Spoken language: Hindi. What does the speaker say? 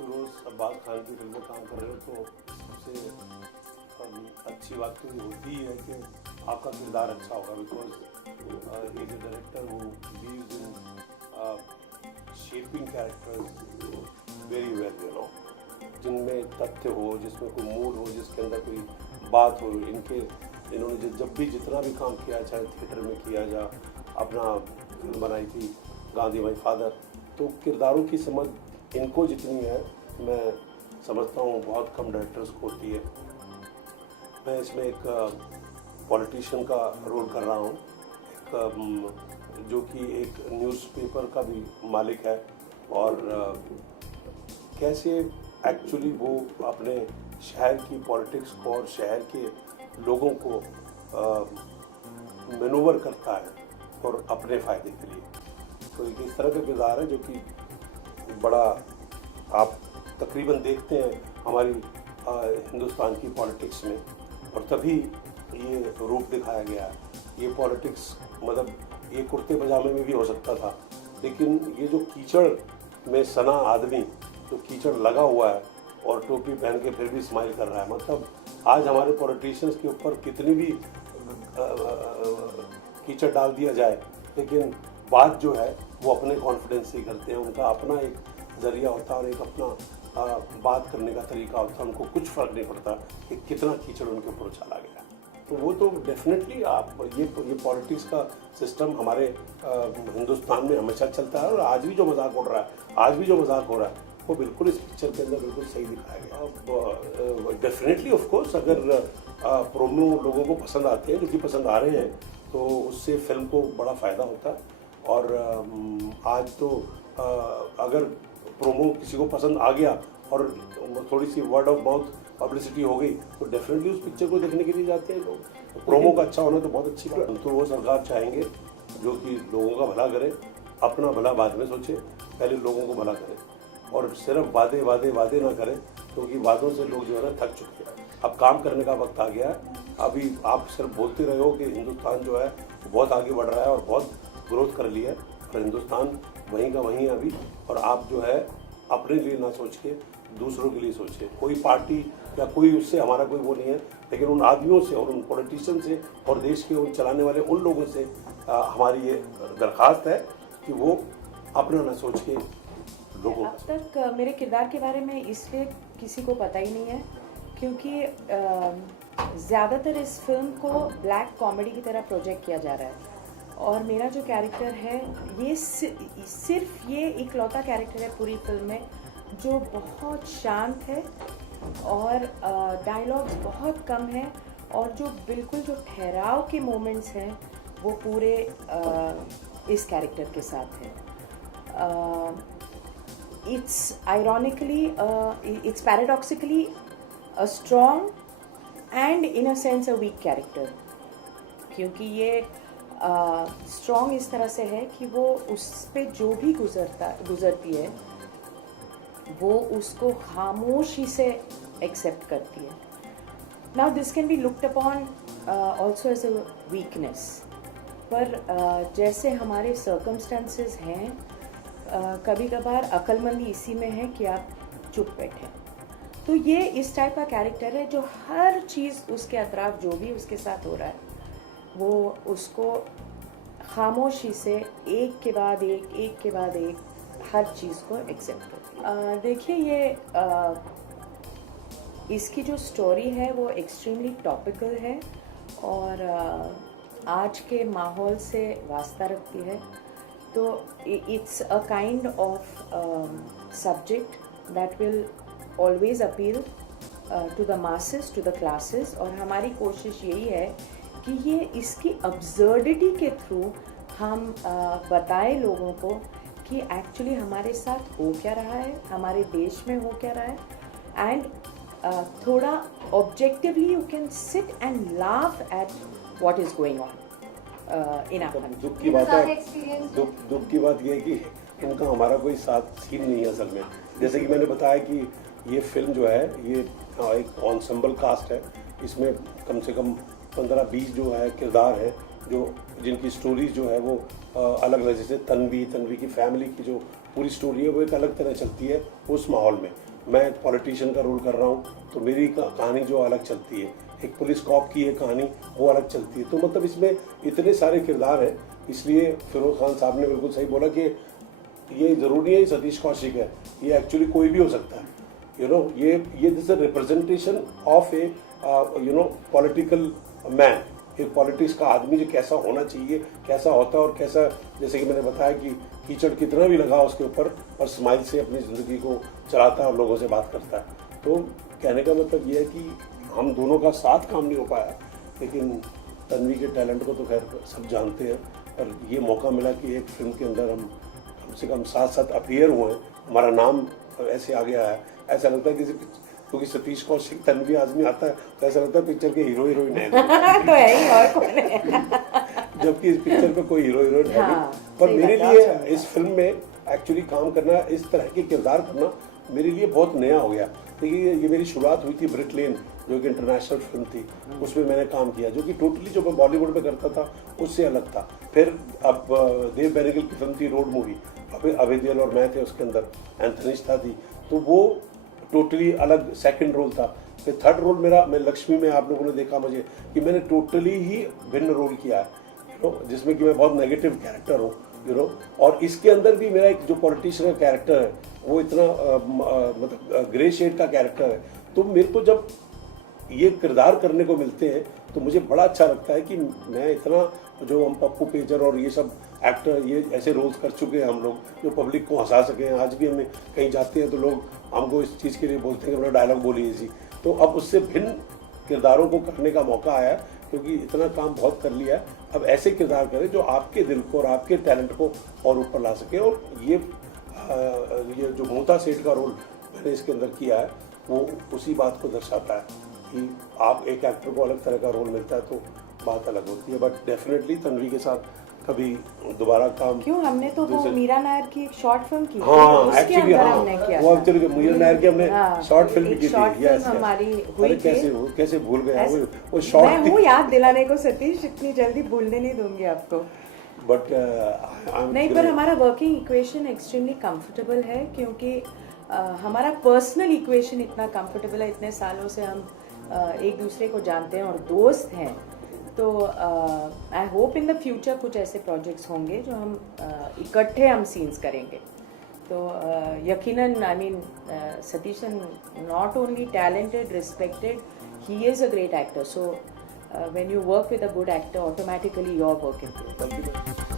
फिरोज अब्बास खान की फिल्म में काम कर रहे हो तो सबसे अच्छी बात तो ये होती ही है कि आपका किरदार अच्छा होगा, बिकॉज ये जो डायरेक्टर वो believes in shaping characters very well, you know, जिनमें तथ्य हो, जिसमें कोई मूड हो, जिसके अंदर कोई बात हो। इन्होंने जब भी जितना भी काम किया, चाहे थिएटर में किया या अपना फिल्म बनाई थी गांधी माई फादर, तो किरदारों की समझ इनको जितनी है मैं समझता हूँ बहुत कम डायरेक्टर्स को होती है। मैं इसमें एक पॉलिटिशियन का रोल कर रहा हूँ, एक जो कि एक न्यूज़पेपर का भी मालिक है, और कैसे एक्चुअली वो अपने शहर की पॉलिटिक्स को और शहर के लोगों को मैनूवर करता है और अपने फ़ायदे के लिए। तो एक इस तरह का किरदार है जो कि बड़ा आप तकरीबन देखते हैं हमारी हिंदुस्तान की पॉलिटिक्स में, और तभी ये रूप दिखाया गया है। ये पॉलिटिक्स मतलब ये कुर्ते पजामे में भी हो सकता था, लेकिन ये जो कीचड़ में सना आदमी जो कीचड़ लगा हुआ है और टोपी पहन के फिर भी स्माइल कर रहा है, मतलब आज हमारे पॉलिटिशियंस के ऊपर कितनी भी कीचड़ डाल दिया जाए, लेकिन बात जो है वो अपने कॉन्फिडेंस से ही करते हैं। उनका अपना एक जरिया होता है और एक अपना बात करने का तरीका होता है। उनको कुछ फ़र्क नहीं पड़ता कि कितना कीचड़ उनके ऊपर उछाला गया। तो वो तो डेफिनेटली आप ये पॉलिटिक्स का सिस्टम हमारे हिंदुस्तान में हमेशा चलता है, और आज भी जो मजाक उड़ रहा है, आज भी जो मजाक हो रहा है, वो बिल्कुल इस पिक्चर के अंदर बिल्कुल सही दिखाया गया। अब डेफिनेटली ऑफ कोर्स अगर प्रोमो लोगों को पसंद आते हैं, जो कि पसंद आ रहे हैं, तो उससे फिल्म को बड़ा फ़ायदा होता है। और आज तो अगर प्रोमो किसी को पसंद आ गया और थोड़ी सी वर्ड ऑफ माउथ पब्लिसिटी हो गई, तो डेफिनेटली उस पिक्चर को देखने के लिए जाते हैं लोग। तो प्रोमो का अच्छा होना तो बहुत अच्छी बात है। तो वो सरकार चाहेंगे जो कि लोगों का भला करे, अपना भला बाद में सोचे, पहले लोगों को भला करे, और सिर्फ वादे वादे वादे ना करें, क्योंकि वादों से लोग जो है ना थक चुके हैं। अब काम करने का वक्त आ गया है। अभी आप सिर्फ बोलते रहे हो कि हिंदुस्तान जो है बहुत आगे बढ़ रहा है और बहुत ग्रोथ कर लिया है, और हिंदुस्तान वहीं का वहीं है अभी। और आप जो है अपने लिए ना सोच के दूसरों के लिए सोचें। कोई पार्टी या कोई उससे हमारा कोई वो नहीं है, लेकिन उन आदमियों से और उन पॉलिटिशियन से और देश के उन चलाने वाले उन लोगों से हमारी ये दरख्वास्त है कि वो अपना ना सोच के लोगों। अब तक मेरे किरदार के बारे में इसलिए किसी को पता ही नहीं है क्योंकि ज़्यादातर इस फिल्म को ब्लैक कॉमेडी की तरह प्रोजेक्ट किया जा रहा है, और मेरा जो कैरेक्टर है ये सिर्फ ये इकलौता कैरेक्टर है पूरी फिल्म में जो बहुत शांत है, और डायलॉग्स बहुत कम हैं, और जो बिल्कुल जो ठहराव के मोमेंट्स हैं वो पूरे इस कैरेक्टर के साथ है। It's ironically, it's paradoxically a strong and in a sense a weak character, क्योंकि ये स्ट्रॉन्ग इस तरह से है कि वो उस पे जो भी गुजरती है वो उसको खामोशी से एक्सेप्ट करती है। Now this can be looked upon also as a weakness, पर जैसे हमारे सर्कमस्टेंसेस हैं, कभी कभार अक्लमंदी इसी में है कि आप चुप बैठे। तो ये इस टाइप का कैरेक्टर है जो हर चीज़ उसके अतराफ जो भी उसके साथ हो रहा है वो उसको खामोशी से एक के बाद एक हर चीज़ को एक्सेप्ट करती है। देखिए ये इसकी जो स्टोरी है वो एक्सट्रीमली टॉपिकल है और आज के माहौल से वास्ता रखती है। तो it's a kind of subject that will always appeal to the masses, to the classes, और हमारी कोशिश यही है कि ये इसकी अब्सर्डिटी के थ्रू हम बताएं लोगों को कि एक्चुअली हमारे साथ हो क्या रहा है, हमारे देश में हो क्या रहा है, एंड थोड़ा objectively you can sit and laugh at what is going on in our country. दुख की बात है, दुख की बात यह है कि इनका हमारा कोई साथ सीन नहीं है असल में। जैसे कि मैंने बताया कि ये फिल्म जो है ये एक ऑन्सेम्बल कास्ट है। इसमें कम से कम 15-20 जो है किरदार हैं जो जिनकी स्टोरीज जो है वो अलग अलग, जैसे तन्वी की फैमिली की जो पूरी स्टोरी है वो एक अलग तरह चलती है उस माहौल में। मैं एक पॉलिटिशियन का रोल कर रहा हूँ तो मेरी कहानी जो अलग चलती है, एक पुलिस कॉप की एक कहानी वो अलग चलती है। तो मतलब इसमें इतने सारे किरदार हैं, इसलिए फिरोज खान साहब ने बिल्कुल सही बोला कि ये ज़रूरी है सतीश कौशिक है, ये एक्चुअली कोई भी हो सकता है। यू नो ये this representation of A political man, एक पॉलिटिक्स का आदमी जो कैसा होना चाहिए, कैसा होता है और कैसा, जैसे कि मैंने बताया कि कीचड़ कितना भी लगा उसके ऊपर और स्माइल से अपनी ज़िंदगी को चलाता है और लोगों से बात करता है। तो कहने का मतलब ये है कि हम दोनों का साथ काम नहीं हो पाया, लेकिन तन्वी के टैलेंट को तो खैर सब जानते हैं। और ये मौका मिला कि एक फिल्म के अंदर हम कम से कम साथ साथ अपीयर हुए हैं, हमारा नाम ऐसे आ गया है। ऐसा लगता है कि क्योंकि सतीश कौशिक तन्वी आदमी आता है तो ऐसा लगता है पिक्चर के हीरो हीरोइन है तो है ही, और कौन है? जबकि इस पिक्चर पे कोई हीरो हीरोइन है हाँ, नहीं। पर मेरे लिए इस फिल्म में एक्चुअली काम करना, इस तरह के किरदार करना मेरे लिए बहुत नया हो गया। देखिए ये मेरी शुरुआत हुई थी ब्रिक लेन, जो कि इंटरनेशनल फिल्म थी, उसमें मैंने काम किया, जो कि टोटली जो मैं बॉलीवुड में करता था उससे अलग था। फिर अब देव बेनेगल की फिल्म थी रोड मूवी, अभय देओल और मैं थे उसके अंदर, एंथनीज था थी, तो वो टोटली अलग सेकंड रोल था। फिर थर्ड रोल मेरा, मैं लक्ष्मी में आप लोगों ने देखा मुझे कि मैंने टोटली ही भिन्न रोल किया है, जिसमें कि मैं बहुत नेगेटिव कैरेक्टर हूँ, और इसके अंदर भी मेरा एक जो पॉलिटिशियन का कैरेक्टर है वो इतना मतलब ग्रे शेड का कैरेक्टर है। तो मेरे को जब ये किरदार करने को मिलते हैं तो मुझे बड़ा अच्छा लगता है कि मैं इतना, जो हम पप्पू पेजर और ये सब एक्टर ये ऐसे रोल्स कर चुके हैं हम लोग, जो पब्लिक को हंसा सके हैं। आज भी हमें कहीं जाते हैं तो लोग हमको इस चीज़ के लिए बोलते हैं कि अपना डायलॉग बोलिए जी। तो अब उससे भिन्न किरदारों को करने का मौका आया, क्योंकि इतना काम बहुत कर लिया है। अब ऐसे किरदार करें जो आपके दिल को और आपके टैलेंट को और ऊपर ला सके। और ये जो मोता सेठ का रोल मैंने इसके अंदर किया है वो उसी बात को दर्शाता है कि आप एक एक्टर को अलग तरह का रोल मिलता है तो बात अलग होती है। बट डेफिनेटली तन्वी के साथ कभी दोबारा काम, क्यों, हमने तो वो मीरा नायर की एक शॉर्ट फिल्म की, हाँ एक्चुअली हमने किया वो एक्चुअली मीरा नायर की हमने शॉर्ट फिल्म की थी। यस हमारी हुई थी। कैसे भूल गया वो शॉर्ट। मैं हूँ याद दिलाने को सतीश, इतनी जल्दी भूलने नहीं दूंगी आपको। बट नहीं, पर हमारा वर्किंग इक्वेशन एक्सट्रीमली कंफर्टेबल है, क्योंकि हमारा पर्सनल इक्वेशन इतना कंफर्टेबल है, इतने सालों से हम एक दूसरे को जानते हैं और दोस्त हैं। तो I hope in the future कुछ ऐसे प्रोजेक्ट्स होंगे जो हम इकट्ठे हम सीन्स करेंगे। तो यकीनन, I mean Satish not only talented, respected, he is a great actor. So when you work with a good actor, automatically your work improves.